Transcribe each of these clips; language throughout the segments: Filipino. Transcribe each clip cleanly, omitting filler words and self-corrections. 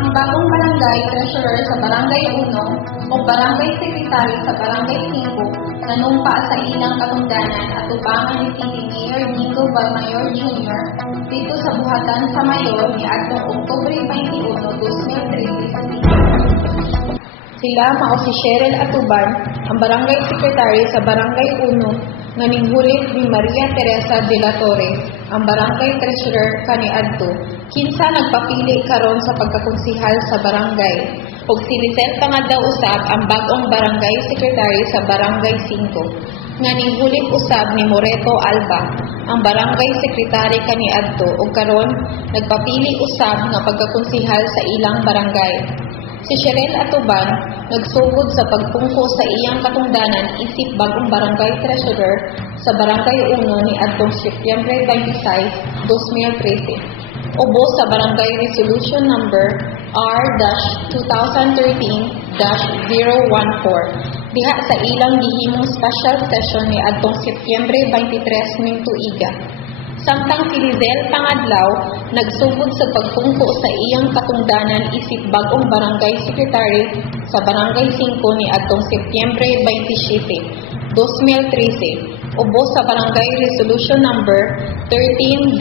Ang bagong barangay treasurer sa Barangay 1 o Barangay Secretary sa Barangay 5 nanumpa sa ilang katungdanan at tubangan ni City Mayor Nico Balmayor Jr. dito sa buhatan sa Mayor ni adtong Oktubre 21, 2013. Sila mao si Cheryl Atuban, ang Barangay Secretary sa Barangay 1, nga ninghulit ni Maria Teresa de la Torre, ang Barangay Treasurer kaniadto, kinsa nagpapili karon sa pagkakonsihal sa barangay, ug si Lizelle Pangadlaw usab ang bag-ong Barangay Secretary sa Barangay 5, nga ninghulit usab ni Moreto Alba, ang Barangay Secretary kaniadto, ug karon nagpapili usab nga pagkakonsihal sa ilang barangay. Si Cheryl Atuban nagsugod sa pagpungko sa iyang katungdanan isip bagong Barangay Treasurer sa Barangay 1 ni adtong Setyembre 26, 2013. Ubos sa Barangay Resolution Number R-2013-014 diha sa ilang gihimong special session ni adtong Setyembre 23 ning tuiga. Samtang si Lizelle Pangadlaw nagsugod sa pagpungko sa iyang katungdanan isip bagong Barangay Secretary sa Barangay 5 ni adtong Setyembre 27, 2013, ubos sa Barangay Resolution Number 13-010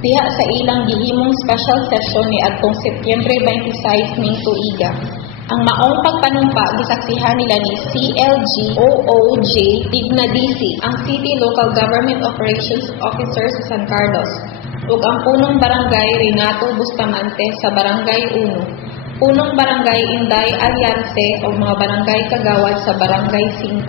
diha sa ilang gihimong special session ni adtong Setyembre 26 ning tuiga. Ang maong pagpanumpa gisaksihan nila ni CLG OOJ Ignadisi, ang City Local Government Operations Officer sa San Carlos, ug ang punong barangay Renato Bustamante sa Barangay 1, punong barangay Inday Alianse ug mga barangay kagawad sa Barangay 5.